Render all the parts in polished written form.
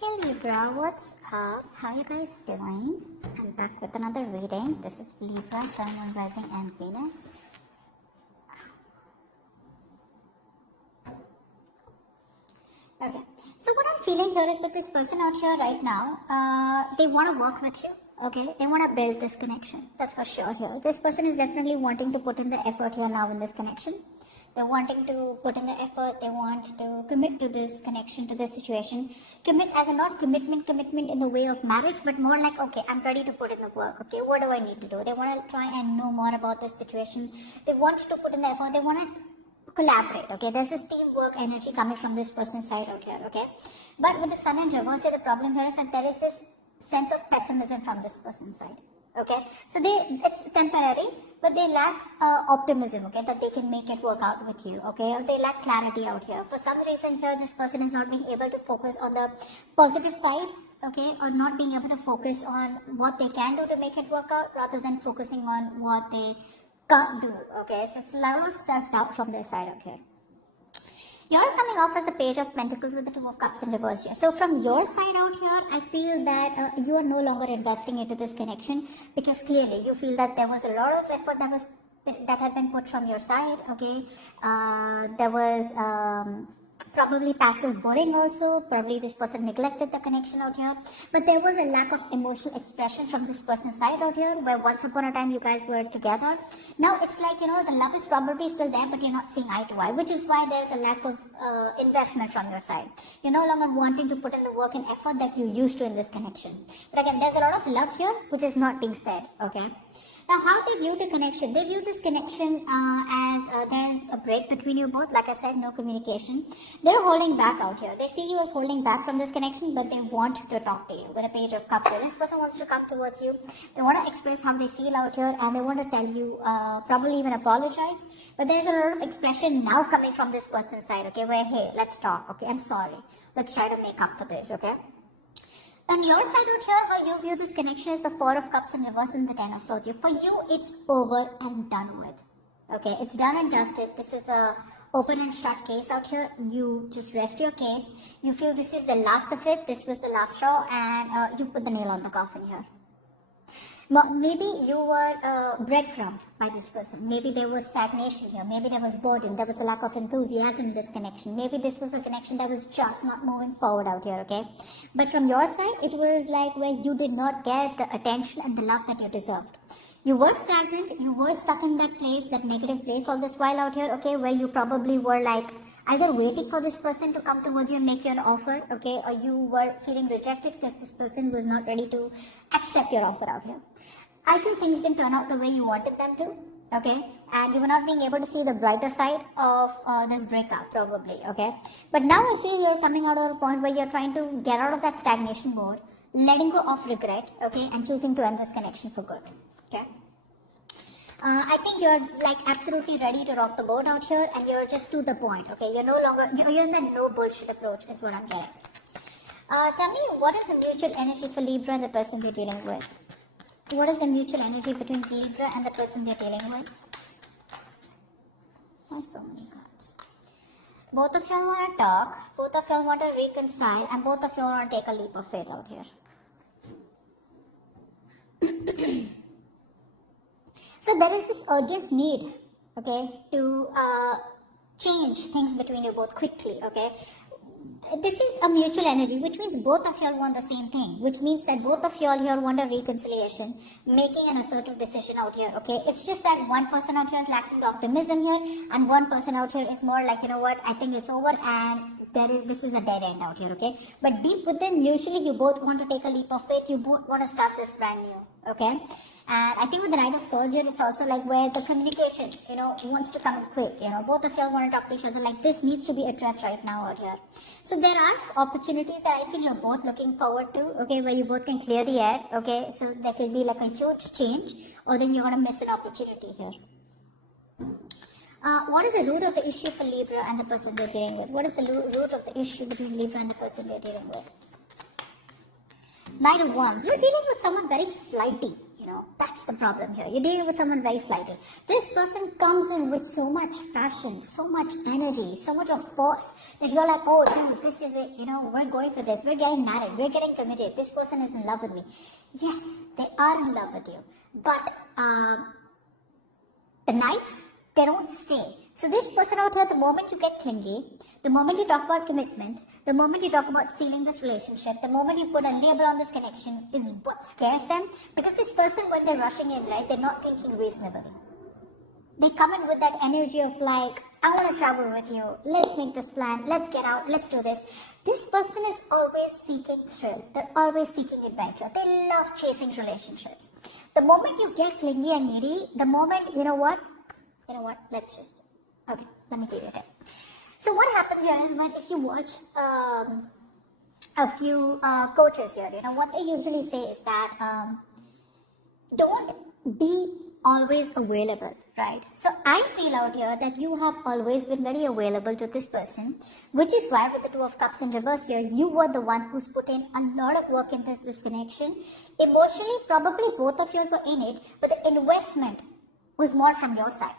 Hey Libra, what's up? How you guys doing? I'm back with another reading. This is Libra, Sun, Moon, Rising, and Venus. Okay, so what I'm feeling here is that this person out here right now, they want to work with you. Okay, they want to build this connection. That's for sure here. This person is definitely wanting to put in the effort here now in this connection. They're wanting to put in the effort. They want to commit to this connection, to this situation. Commit as a not commitment in the way of marriage, but more like, okay, I'm ready to put in the work. Okay, what do I need to do? They want to try and know more about this situation. They want to put in the effort. They want to collaborate. Okay, there's this teamwork energy coming from this person's side out here. Okay, but with the sun in reverse here, the problem here is that there is this sense of pessimism from this person's side. Okay, so it's temporary, but they lack optimism, okay, that they can make it work out with you, okay, or they lack clarity out here. For some reason here, this person is not being able to focus on the positive side, okay, or not being able to focus on what they can do to make it work out, rather than focusing on what they can't do, okay. So it's a lot of self-doubt from their side out here. You're coming off as the Page of Pentacles with the Two of Cups in reverse here. So from your side out here, I feel that you are no longer investing into this connection, because clearly you feel that there was a lot of effort that had been put from your side. Okay, there was probably passive bullying also. Probably this person neglected the connection out here, but there was a lack of emotional expression from this person's side out here, where once upon a time you guys were together. Now it's like, you know, the love is probably still there, but you're not seeing eye to eye, which is why there's a lack of investment from your side. You're no longer wanting to put in the work and effort that you used to in this connection. But again, there's a lot of love here which is not being said. Okay, now, how they view the connection? They view this connection as there's a break between you both. Like I said, no communication. They're holding back out here. They see you as holding back from this connection, but they want to talk to you with a Page of Cups here. This person wants to come towards you. They want to express how they feel out here, and they want to tell you, probably even apologize. But there's a lot of expression now coming from this person's side, okay, where, hey, let's talk, okay, I'm sorry. Let's try to make up for this, okay? On your side out here, how you view this connection is the Four of Cups in reverse and the Ten of Swords. For you, it's over and done with. Okay, it's done and dusted. This is a open and shut case out here. You just rest your case. You feel this is the last of it. This was the last straw, and you put the nail on the coffin here. Maybe you were breadcrumbed by this person. Maybe there was stagnation here. Maybe there was boredom. There was a lack of enthusiasm in this connection. Maybe this was a connection that was just not moving forward out here, okay? But from your side, it was like where you did not get the attention and the love that you deserved. You were stagnant. You were stuck in that place, that negative place all this while out here, okay? Where you probably were like either waiting for this person to come towards you and make you an offer, okay? Or you were feeling rejected because this person was not ready to accept your offer out here. I feel things didn't turn out the way you wanted them to, okay? And you were not being able to see the brighter side of this breakup, probably, okay? But now I feel you're coming out of a point where you're trying to get out of that stagnation mode, letting go of regret, okay? And choosing to end this connection for good, okay? I think you're like absolutely ready to rock the boat out here, and you're just to the point, okay? You're no longer, you're in that no bullshit approach is what I'm getting. Tell me, what is the mutual energy for Libra and the person you're dealing with? What is the mutual energy between Libra and the person they're dealing with? Oh, so many cards. Both of y'all want to talk, both of y'all want to reconcile, and both of y'all want to take a leap of faith out here. So there is this urgent need, okay, to change things between you both quickly, okay? This is a mutual energy, which means both of y'all want the same thing, which means that both of y'all here want a reconciliation, making an assertive decision out here, okay? It's just that one person out here is lacking the optimism here, and one person out here is more like, you know what, I think it's over, and this is a dead end out here, okay? But deep within, usually you both want to take a leap of faith, you both want to start this brand new, okay? And I think with the Knight of Swords here, it's also like where the communication, you know, wants to come in quick, you know, both of y'all want to talk to each other, like this needs to be addressed right now out here. So there are opportunities that I feel you're both looking forward to, okay, where you both can clear the air, okay, so there could be like a huge change, or then you're going to miss an opportunity here. What is the root of the issue for Libra and the person they're dealing with? What is the root of the issue between Libra and the person they're dealing with? Knight of Wands. You're dealing with someone very flighty. That's the problem here. You're dealing with someone very flighty. This person comes in with so much passion, so much energy, so much of force that you're like, oh, dude, this is it. We're going for this. We're getting married. We're getting committed. This person is in love with me. Yes, they are in love with you. But the nights, they don't stay. So this person out here, the moment you get clingy, the moment you talk about commitment, the moment you talk about sealing this relationship, the moment you put a label on this connection is what scares them. Because this person, when they're rushing in, right, they're not thinking reasonably. They come in with that energy of like, I want to travel with you. Let's make this plan. Let's get out. Let's do this. This person is always seeking thrill. They're always seeking adventure. They love chasing relationships. The moment you get clingy and needy, the moment, you know what, let's just, okay, let me give you a tip. So what happens here is when if you watch a few coaches here, what they usually say is that don't be always available, right? So I feel out here that you have always been very available to this person, which is why with the Two of Cups in reverse here, you were the one who's put in a lot of work in this connection. Emotionally, probably both of you were in it, but the investment was more from your side.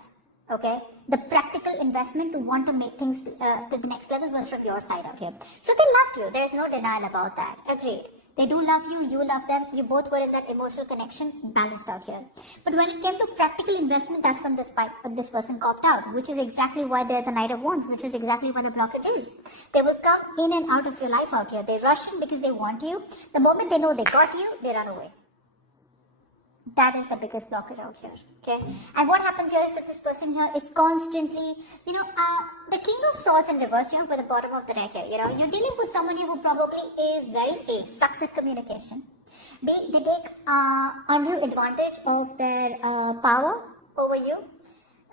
Okay, the practical investment to want to make things to the next level was from your side out here. So they loved you. There is no denial about that. Agreed. They do love you. You love them. You both were in that emotional connection, balanced out here. But when it came to practical investment, that's when this person copped out, which is exactly why they're the Knight of Wands, which is exactly why the blockage is. They will come in and out of your life out here. They rush in because they want you. The moment they know they got you, they run away. That is the biggest blockage out here, okay? And what happens here is that this person here is constantly, the King of Swords in reverse here with the bottom of the deck here, you're dealing with someone who probably is very sucks at communication. They take undue advantage of their power over you.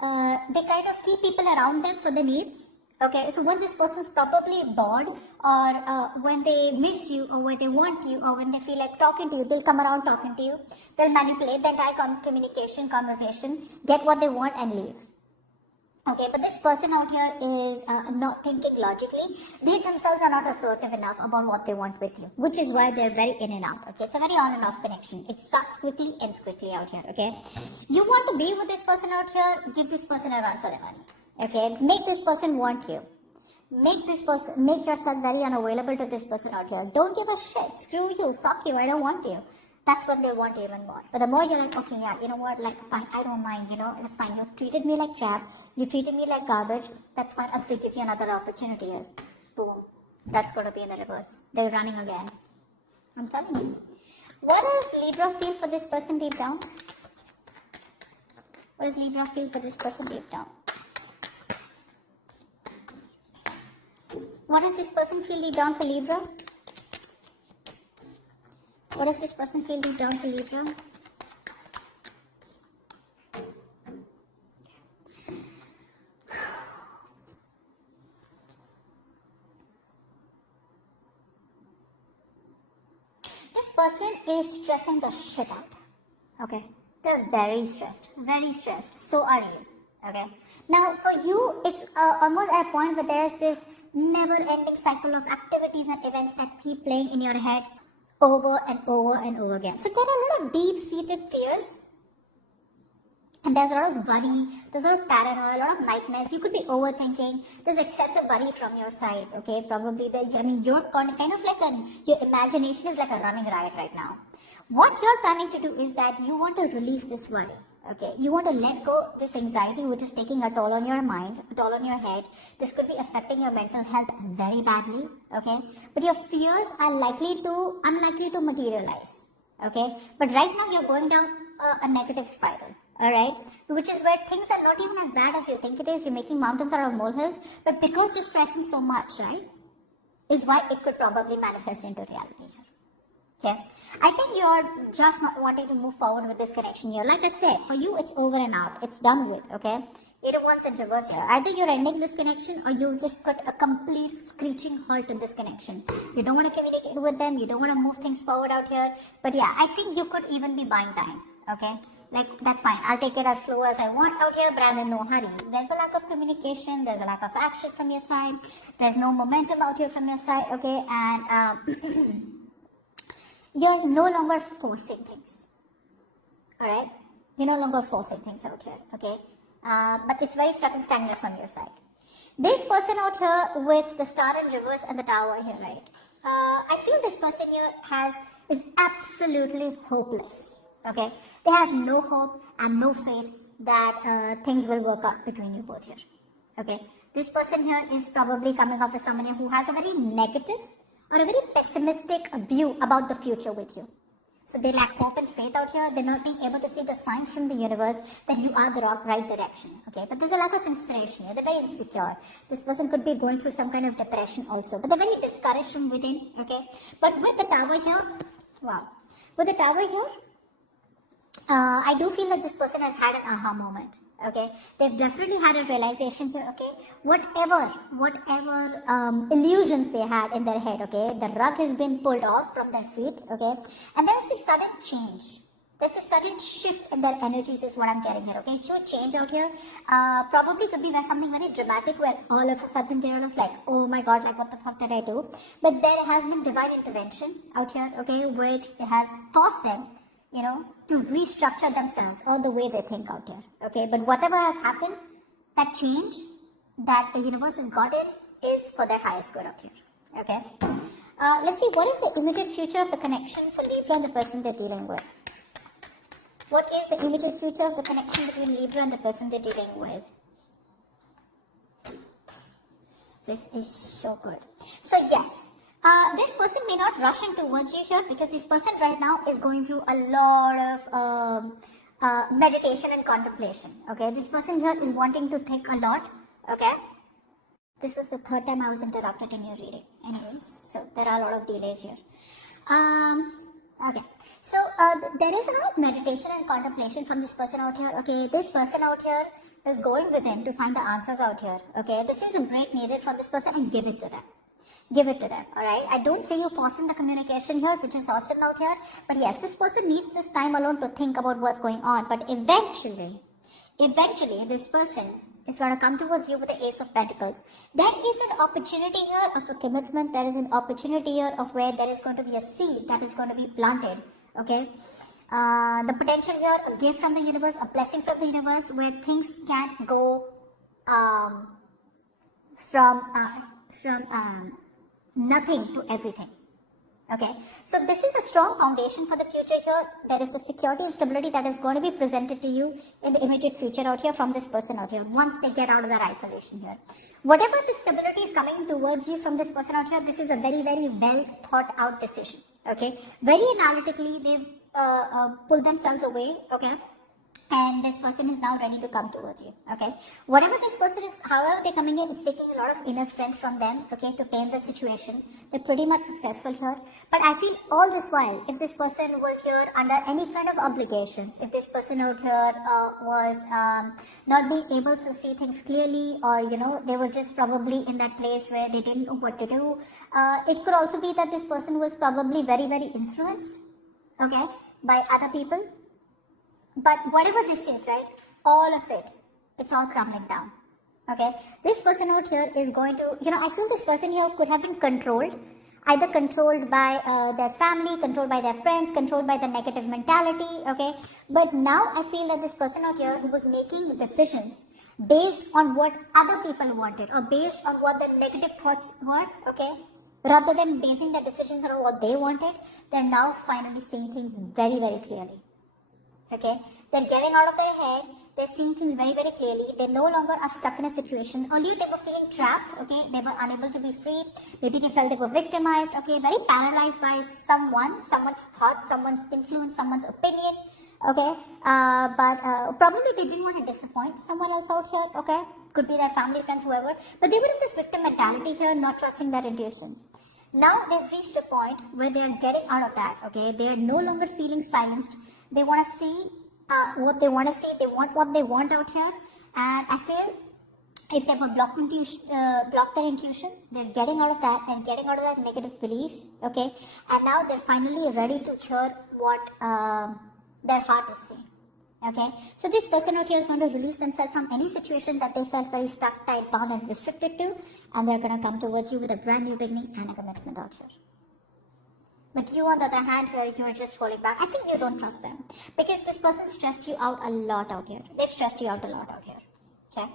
They kind of keep people around them for the needs. Okay, so when this person's probably bored or when they miss you or when they want you or when they feel like talking to you, they'll come around talking to you. They'll manipulate the entire communication, conversation, get what they want and leave. Okay, but this person out here is not thinking logically. They themselves are not assertive enough about what they want with you, which is why they're very in and out. Okay, it's a very on and off connection. It starts quickly, ends quickly out here. Okay, you want to be with this person out here, give this person a run for their money. Okay, make this person want you. Make yourself very unavailable to this person out here. Don't give a shit. Screw you. Fuck you. I don't want you. That's when they want you even more. But the more you're like, okay, yeah, you know what, like, fine, I don't mind, it's fine. You treated me like crap. You treated me like garbage. That's fine. I'll still give you another opportunity here. Boom. That's going to be in the reverse. They're running again. I'm telling you. What does Libra feel for this person deep down? What does Libra feel for this person deep down? What does this person feel deep down for Libra? What does this person feel deep down for Libra? This person is stressing the shit out. Okay? They're very stressed. Very stressed. So are you. Okay? Now, for you, it's almost at a point where there's this never-ending cycle of activities and events that keep playing in your head over and over and over again. So there are a lot of deep-seated fears, and there's a lot of worry, there's a lot of paranoia, a lot of nightmares. You could be overthinking. There's excessive worry from your side. Okay, probably you're kind of like your imagination is like a running riot right now. What you're planning to do is that you want to release this worry. Okay, you want to let go this anxiety which is taking a toll on your mind, a toll on your head. This could be affecting your mental health very badly. Okay, but your fears are unlikely to materialize. Okay, but right now you're going down a negative spiral. All right, which is where things are not even as bad as you think it is. You're making mountains out of molehills, but because you're stressing so much, right, is why it could probably manifest into reality. Okay, I think you're just not wanting to move forward with this connection here. Like I said, for you, it's over and out. It's done with, okay? 8 of Wands in reverse here. Either you're ending this connection or you just put a complete screeching halt in this connection. You don't want to communicate with them. You don't want to move things forward out here. But yeah, I think you could even be buying time, okay? Like, that's fine. I'll take it as slow as I want out here, but I'm in no hurry. There's a lack of communication. There's a lack of action from your side. There's no momentum out here from your side, okay? And, you're no longer forcing things. Alright? You're no longer forcing things out here, okay? But it's very stuck and stagnant from your side. This person out here with the star in reverse and the tower here, right? I feel this person here is absolutely hopeless, okay? They have no hope and no faith that things will work out between you both here, okay? This person here is probably coming off as someone here who has a very negative or a very pessimistic view about the future with you. So they lack hope and faith out here. They're not being able to see the signs from the universe that you are the right direction. Okay, but there's a lack of inspiration here. They're very insecure. This person could be going through some kind of depression also. But they're very discouraged from within. Okay, but with the tower here, wow. With the tower here, I do feel that this person has had an aha moment. Okay, they've definitely had a realization here. Okay, whatever illusions they had in their head, okay, the rug has been pulled off from their feet. Okay, and there's this sudden change. There's a sudden shift in their energies is what I'm getting here. Okay, huge change out here. Probably could be something very dramatic where all of a sudden they're just like, oh my god, like what the fuck did I do? But there has been divine intervention out here. Okay, which has forced them, you know, to restructure themselves or the way they think out here. Okay, but whatever has happened, that change that the universe has gotten is for their highest good out here. Okay, let's see what is the immediate future of the connection for Libra and the person they're dealing with. What is the immediate future of the connection between Libra and the person they're dealing with? This is so good. So yes. This person may not rush in towards you here because this person right now is going through a lot of meditation and contemplation. Okay, this person here is wanting to think a lot. Okay, this was the third time I was interrupted in your reading. Anyways, so there are a lot of delays here. Okay, so there is a lot of meditation and contemplation from this person out here. Okay, this person out here is going within to find the answers out here. Okay, this is a break needed for this person and give it to them. Give it to them, alright? I don't say you forcing the communication here, which is awesome out here. But yes, this person needs this time alone to think about what's going on. But eventually, this person is going to come towards you with the Ace of Pentacles. There is an opportunity here of a commitment. There is an opportunity here of where there is going to be a seed that is going to be planted, okay? The potential here, a gift from the universe, a blessing from the universe, where things can go from nothing to everything. Okay, so this is a strong foundation for the future here. There is the security and stability that is going to be presented to you in the immediate future out here from this person out here once they get out of their isolation here. Whatever the stability is coming towards you from this person out here, this is a very, very well thought out decision. Okay, very analytically they've pulled themselves away. Okay, and this person is now ready to come towards you. Okay, whatever this person is, however they're coming in, it's taking a lot of inner strength from them, okay, to tame the situation. They're pretty much successful here. But I feel all this while, if this person was here under any kind of obligations, if this person out here was not being able to see things clearly, or you know, they were just probably in that place where they didn't know what to do, it could also be that this person was probably very, very influenced, okay, by other people. But whatever this is, right, all of it, it's all crumbling down. Okay, this person out here is going to, you know, I feel this person here could have been controlled, either controlled by their family, controlled by their friends, controlled by the negative mentality, okay. But now I feel that this person out here who was making decisions based on what other people wanted or based on what the negative thoughts were, okay, rather than basing their decisions on what they wanted, they're now finally seeing things very, very clearly. Okay, they're getting out of their head, they're seeing things very, very clearly, they no longer are stuck in a situation. Earlier they were feeling trapped, okay, they were unable to be free, maybe they felt they were victimized, okay, very paralyzed by someone's thoughts, someone's influence, someone's opinion, okay, but probably they didn't want to disappoint someone else out here, okay, could be their family, friends, whoever, but they were in this victim mentality here, not trusting their intuition. Now they've reached a point where they're getting out of that, okay, they're no longer feeling silenced. They want to see what they want to see. They want what they want out here. And I feel if they were blocked their intuition, they're getting out of that. They're getting out of that negative beliefs. Okay. And now they're finally ready to hear what their heart is saying. Okay. So this person out here is going to release themselves from any situation that they felt very stuck, tied, bound, and restricted to. And they're going to come towards you with a brand new beginning and a commitment out here. But you, on the other hand, here, you're just holding back. I think you don't trust them. Because this person stressed you out a lot out here. They've stressed you out a lot out here. Okay?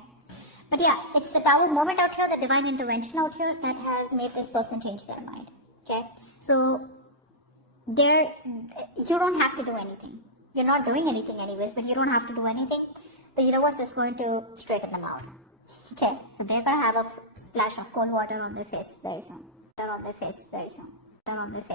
But yeah, it's the Tower moment out here, the divine intervention out here that has made this person change their mind. Okay? So, you don't have to do anything. You're not doing anything anyways, but you don't have to do anything. The universe is going to straighten them out. Okay? So they're going to have a splash of cold water on their face very soon. On their face very soon. On their face.